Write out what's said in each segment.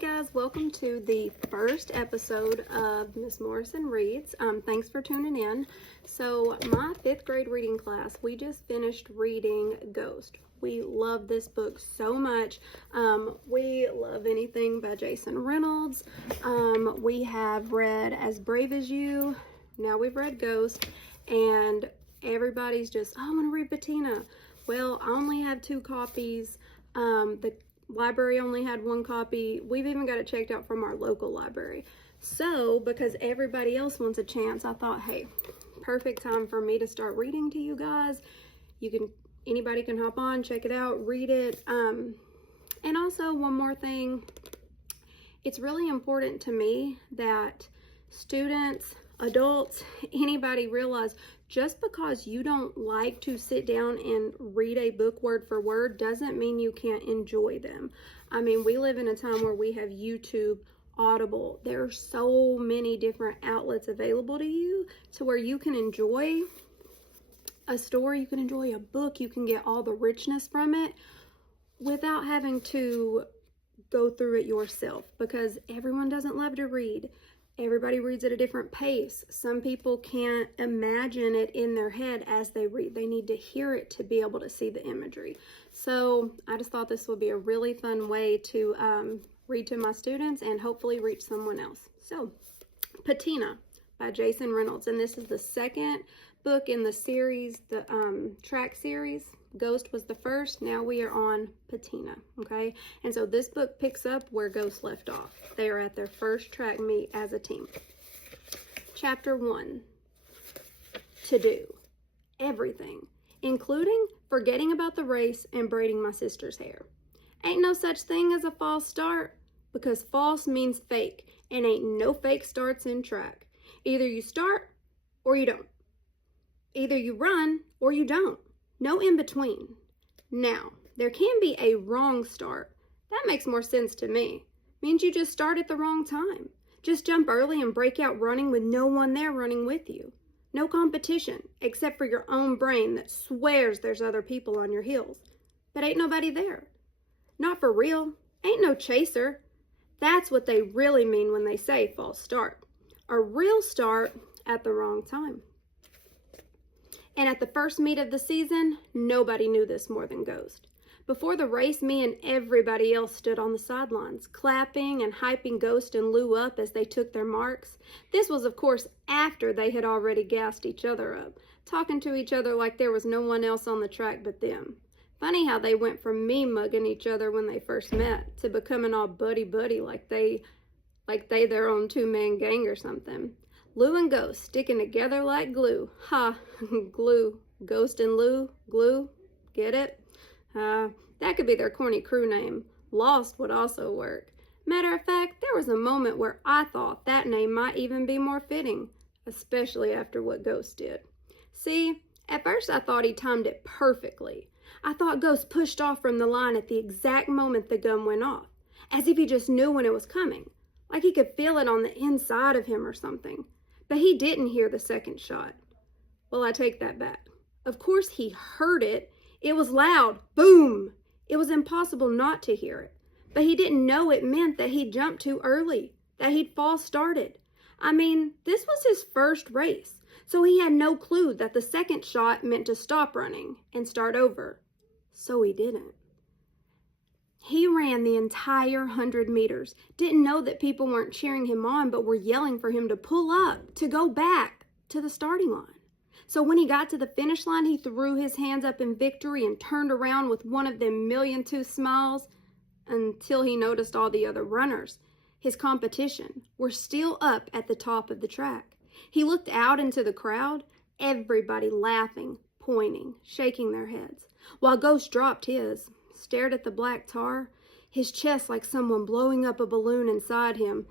guys, welcome to the first episode of Miss Morrison Reads. Thanks for tuning in. So my 5th grade reading class, we just finished reading Ghost. We love this book so much. We love anything by Jason Reynolds. We have read As Brave as You. Now we've read Ghost, and everybody's just, oh, I want to read Patina. Well, I only have 2 copies. The library only had 1 copy. We've even got it checked out from our local library. So, because everybody else wants a chance, I thought, hey, perfect time for me to start reading to you guys. Anybody can hop on, check it out, read it. And also, one more thing, it's really important to me that students, adults, anybody realize just because you don't like to sit down and read a book word for word doesn't mean you can't enjoy them. I mean, we live in a time where we have YouTube, Audible. There are so many different outlets available to you to where you can enjoy a story, you can enjoy a book, you can get all the richness from it without having to go through it yourself, because everyone doesn't love to read. Everybody reads at a different pace. Some people can't imagine it in their head as they read. They need to hear it to be able to see the imagery. So I just thought this would be a really fun way to read to my students and hopefully reach someone else. So, Patina by Jason Reynolds. And this is the 2nd book in the series, the track series. Ghost was the first. Now we are on Patina, okay? And so this book picks up where Ghost left off. They are at their first track meet as a team. Chapter 1, to do everything, including forgetting about the race and braiding my sister's hair. Ain't no such thing as a false start, because false means fake, and ain't no fake starts in track. Either you start or you don't. Either you run or you don't. No in between. Now, there can be a wrong start. That makes more sense to me. Means you just start at the wrong time. Just jump early and break out running with no one there running with you. No competition, except for your own brain that swears there's other people on your heels. But ain't nobody there. Not for real. Ain't no chaser. That's what they really mean when they say false start. A real start at the wrong time. And at the first meet of the season, nobody knew this more than Ghost. Before the race, me and everybody else stood on the sidelines, clapping and hyping Ghost and Lou up as they took their marks. This was, of course, after they had already gassed each other up, talking to each other like there was no one else on the track but them. Funny how they went from me mugging each other when they first met to becoming all buddy-buddy like they their own 2-man gang or something. Lou and Ghost sticking together like glue. Ha, glue. Ghost and Lou, glue. Get it? That could be their corny crew name. Lost would also work. Matter of fact, there was a moment where I thought that name might even be more fitting, especially after what Ghost did. See, at first I thought he timed it perfectly. I thought Ghost pushed off from the line at the exact moment the gun went off, as if he just knew when it was coming, like he could feel it on the inside of him or something. But he didn't hear the second shot. Well, I take that back. Of course he heard it. It was loud. Boom! It was impossible not to hear it. But he didn't know it meant that he'd jumped too early, that he'd false started. I mean, this was his first race, so he had no clue that the second shot meant to stop running and start over. So he didn't. He ran the entire 100 meters, didn't know that people weren't cheering him on, but were yelling for him to pull up, to go back to the starting line. So when he got to the finish line, he threw his hands up in victory and turned around with one of them 1,000,002 smiles until he noticed all the other runners, his competition, were still up at the top of the track. He looked out into the crowd, everybody laughing, pointing, shaking their heads, while Ghost dropped his, stared at the black tar, his chest like someone blowing up a balloon inside him,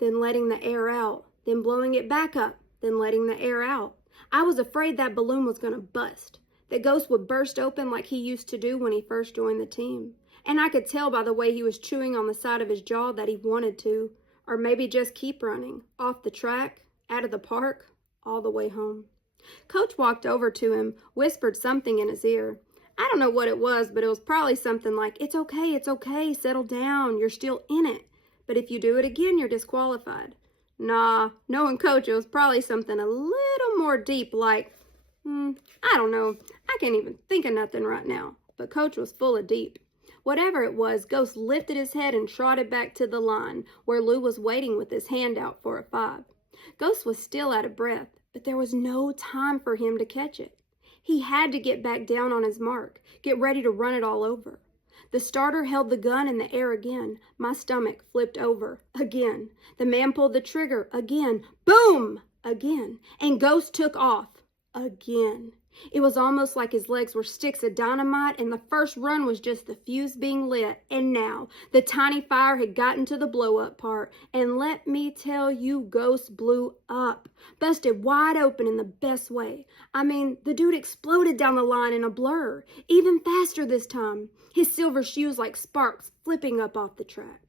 then letting the air out, then blowing it back up, then letting the air out. I was afraid that balloon was going to bust, that Ghost would burst open like he used to do when he first joined the team. And I could tell by the way he was chewing on the side of his jaw that he wanted to, or maybe just keep running, off the track, out of the park, all the way home. Coach walked over to him, whispered something in his ear. I don't know what it was, but it was probably something like, it's okay, settle down, you're still in it. But if you do it again, you're disqualified. Nah, knowing Coach, it was probably something a little more deep like, I don't know, I can't even think of nothing right now. But Coach was full of deep. Whatever it was, Ghost lifted his head and trotted back to the line, where Lou was waiting with his hand out for a 5. Ghost was still out of breath, but there was no time for him to catch it. He had to get back down on his mark, get ready to run it all over. The starter held the gun in the air again. My stomach flipped over again. The man pulled the trigger again. Boom! Again. And Ghost took off again. It was almost like his legs were sticks of dynamite, and the first run was just the fuse being lit. And now the tiny fire had gotten to the blow-up part, and let me tell you, Ghost blew up. Busted wide open in the best way. I mean, the dude exploded down the line in a blur, even faster this time, his silver shoes like sparks flipping up off the track.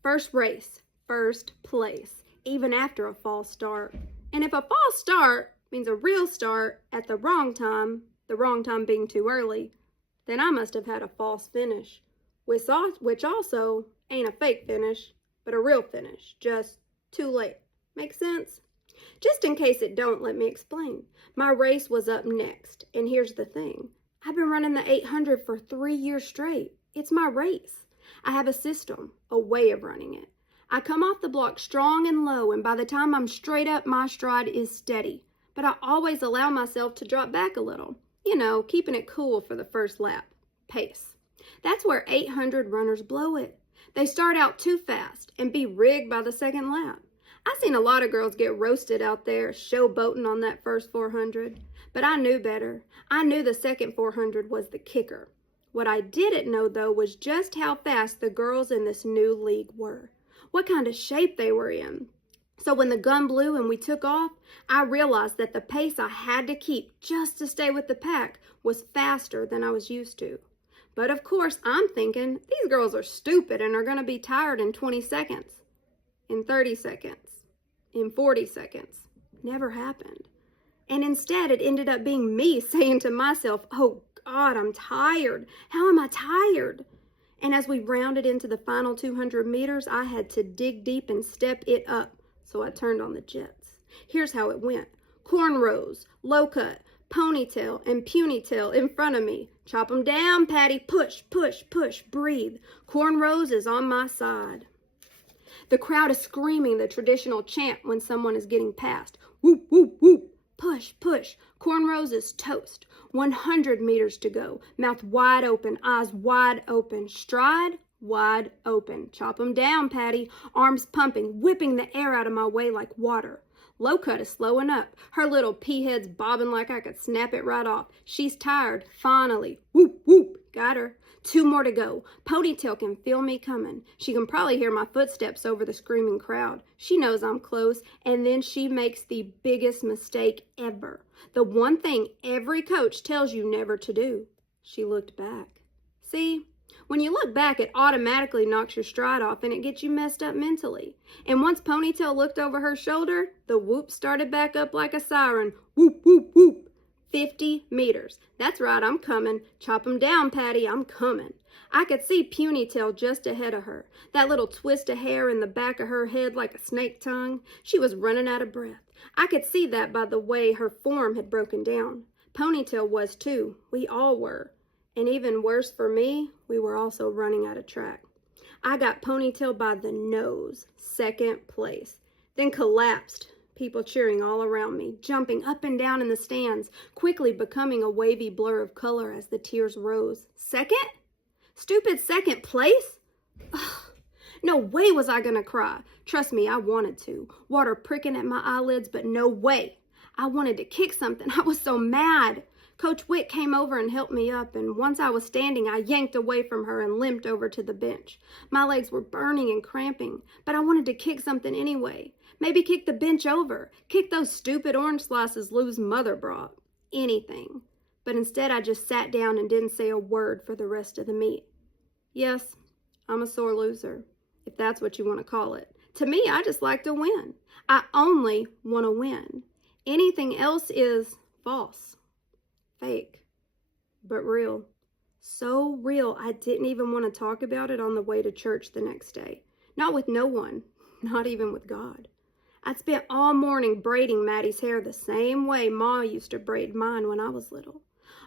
First race, first place, even after a false start. And if a false start means a real start at the wrong time being too early, then I must have had a false finish, which also ain't a fake finish, but a real finish, just too late. Make sense? Just in case it don't, let me explain. My race was up next, and here's the thing. I've been running the 800 for 3 years straight. It's my race. I have a system, a way of running it. I come off the block strong and low, and by the time I'm straight up, my stride is steady. But I always allow myself to drop back a little. You know, keeping it cool for the first lap. Pace. That's where 800 runners blow it. They start out too fast and be rigged by the second lap. I've seen a lot of girls get roasted out there showboating on that first 400. But I knew better. I knew the second 400 was the kicker. What I didn't know, though, was just how fast the girls in this new league were. What kind of shape they were in. So when the gun blew and we took off, I realized that the pace I had to keep just to stay with the pack was faster than I was used to. But of course, I'm thinking, these girls are stupid and are going to be tired in 20 seconds, in 30 seconds, in 40 seconds. Never happened. And instead, it ended up being me saying to myself, oh God, I'm tired. How am I tired? And as we rounded into the final 200 meters, I had to dig deep and step it up. So I turned on the jets. Here's how it went. Cornrows, low cut, ponytail, and puny tail in front of me. Chop 'em down, Patty. Push, push, push, breathe. Cornrows is on my side. The crowd is screaming the traditional chant when someone is getting past. Whoop, whoop, whoop. Push, push. Cornrows is toast. 100 meters to go. Mouth wide open, eyes wide open. Stride wide open. Chop 'em down, Patty. Arms pumping, whipping the air out of my way like water. Low cut is slowing up. Her little pea head's bobbing like I could snap it right off. She's tired. Finally. Whoop, whoop. Got her. 2 more to go. Ponytail can feel me coming. She can probably hear my footsteps over the screaming crowd. She knows I'm close, and then she makes the biggest mistake ever. The one thing every coach tells you never to do. She looked back. See? When you look back, it automatically knocks your stride off and it gets you messed up mentally. And once Ponytail looked over her shoulder, the whoop started back up like a siren. Whoop, whoop, whoop. 50 meters. That's right, I'm coming. Chop 'em down, Patty, I'm coming. I could see Puny Tail just ahead of her. That little twist of hair in the back of her head like a snake tongue. She was running out of breath. I could see that by the way her form had broken down. Ponytail was too. We all were. And even worse for me, we were also running out of track. I got Ponytail by the nose, second place, then collapsed. People cheering all around me, jumping up and down in the stands, quickly becoming a wavy blur of color as the tears rose. Second? Stupid second place? Ugh. No way was I gonna cry. Trust me, I wanted to. Water pricking at my eyelids, but no way. I wanted to kick something. I was so mad. Coach Witt came over and helped me up, and once I was standing, I yanked away from her and limped over to the bench. My legs were burning and cramping, but I wanted to kick something anyway. Maybe kick the bench over, kick those stupid orange slices Lou's mother brought. Anything. But instead, I just sat down and didn't say a word for the rest of the meet. Yes, I'm a sore loser, if that's what you want to call it. To me, I just like to win. I only want to win. Anything else is false. Fake, but real. So real, I didn't even want to talk about it on the way to church the next day. Not with no one, not even with God. I spent all morning braiding Maddie's hair the same way Ma used to braid mine when I was little.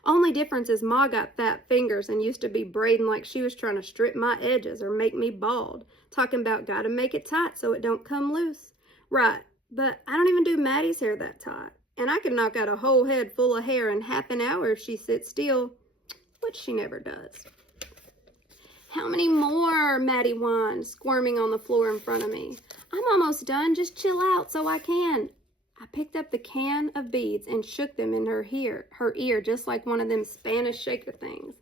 Only difference is Ma got fat fingers and used to be braiding like she was trying to strip my edges or make me bald, talking about gotta make it tight so it don't come loose. Right, but I don't even do Maddie's hair that tight, and I can knock out a whole head full of hair in half an hour if she sits still, which she never does. How many more? Maddie whined, squirming on the floor in front of me. I'm almost done. Just chill out so I can. I picked up the can of beads and shook them in her ear, just like one of them Spanish shaker things.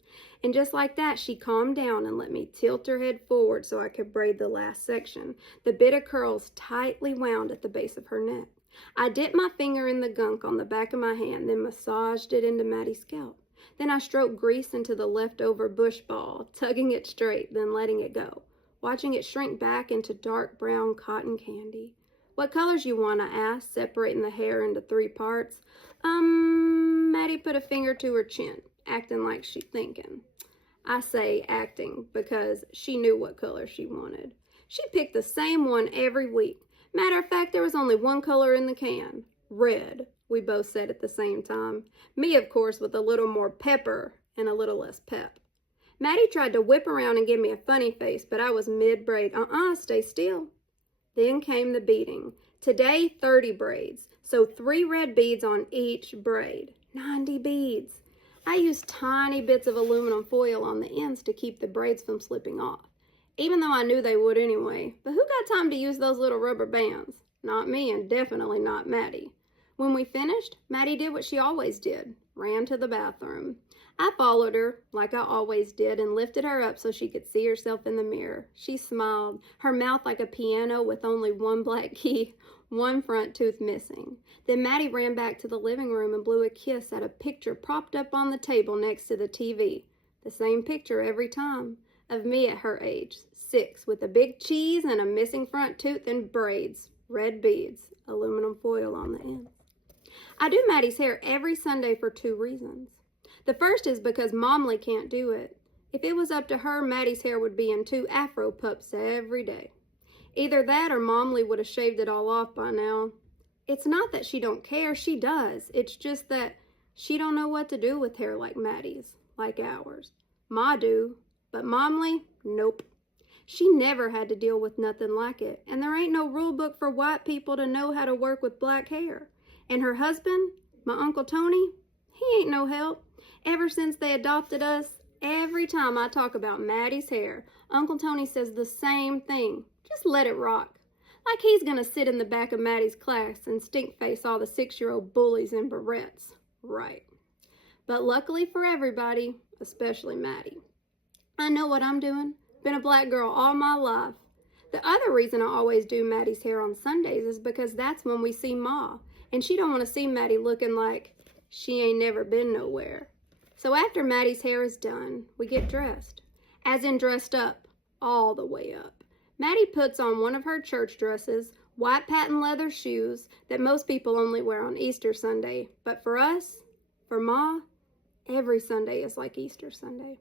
And just like that, she calmed down and let me tilt her head forward so I could braid the last section, the bit of curls tightly wound at the base of her neck. I dipped my finger in the gunk on the back of my hand, then massaged it into Maddie's scalp. Then I stroked grease into the leftover bush ball, tugging it straight, then letting it go, watching it shrink back into dark brown cotton candy. What colors you want? I asked, separating the hair into 3 parts. Maddie put a finger to her chin, acting like she's thinking. I say acting because she knew what color she wanted. She picked the same one every week. Matter of fact, there was only one color in the can. Red, we both said at the same time. Me, of course, with a little more pepper and a little less pep. Maddie tried to whip around and give me a funny face, but I was mid-braid. Stay still. Then came the beading. Today, 30 braids, so 3 red beads on each braid. 90 beads. I used tiny bits of aluminum foil on the ends to keep the braids from slipping off, even though I knew they would anyway. But who got time to use those little rubber bands? Not me, and definitely not Maddie. When we finished, Maddie did what she always did, ran to the bathroom. I followed her, like I always did, and lifted her up so she could see herself in the mirror. She smiled, her mouth like a piano with only one black key, one front tooth missing. Then Maddie ran back to the living room and blew a kiss at a picture propped up on the table next to the TV. The same picture every time, of me at her age, 6, with a big cheese and a missing front tooth and braids, red beads, aluminum foil on the end. I do Maddie's hair every Sunday for 2 reasons. The first is because Momly can't do it. If it was up to her, Maddie's hair would be in 2 afro pups every day. Either that or Momly would have shaved it all off by now. It's not that she don't care, she does. It's just that she don't know what to do with hair like Maddie's, like ours. Ma do, but Momly, nope. She never had to deal with nothing like it, and there ain't no rule book for white people to know how to work with black hair. And her husband, my Uncle Tony, he ain't no help. Ever since they adopted us, every time I talk about Maddie's hair, Uncle Tony says the same thing. Just let it rock. Like he's gonna sit in the back of Maddie's class and stink face all the 6-year-old bullies in barrettes. Right. But luckily for everybody, especially Maddie, I know what I'm doing. Been a black girl all my life. The other reason I always do Maddie's hair on Sundays is because that's when we see Ma, and she don't want to see Maddie looking like she ain't never been nowhere. So after Maddie's hair is done, we get dressed, as in dressed up, all the way up. Maddie puts on one of her church dresses, white patent leather shoes that most people only wear on Easter Sunday, but for us, for Ma, every Sunday is like Easter Sunday.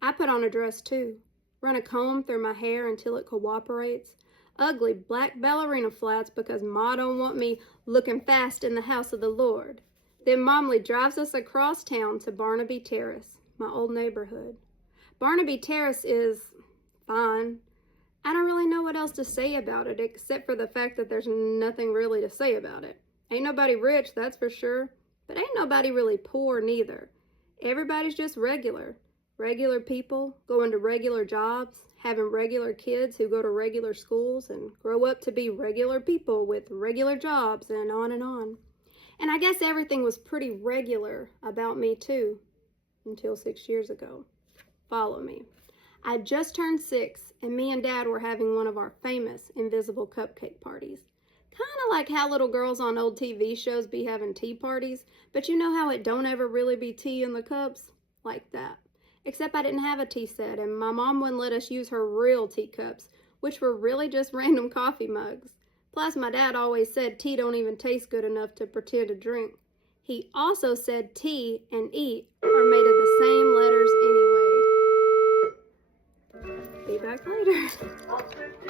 I put on a dress too, run a comb through my hair until it cooperates, ugly black ballerina flats because Ma don't want me looking fast in the house of the Lord. Then Momly drives us across town to Barnaby Terrace, my old neighborhood. Barnaby Terrace is fine. I don't really know what else to say about it except for the fact that there's nothing really to say about it. Ain't nobody rich, that's for sure, but ain't nobody really poor neither. Everybody's just regular. Regular people going to regular jobs, having regular kids who go to regular schools and grow up to be regular people with regular jobs and on and on. And I guess everything was pretty regular about me too, until 6 years ago. Follow me. I just turned 6, and me and Dad were having one of our famous invisible cupcake parties. Kind of like how little girls on old TV shows be having tea parties, but you know how it don't ever really be tea in the cups? Like that. Except I didn't have a tea set, and my mom wouldn't let us use her real teacups, which were really just random coffee mugs. Plus, my dad always said tea don't even taste good enough to pretend to drink. He also said tea and eat are made of the same letters anyway. you back later.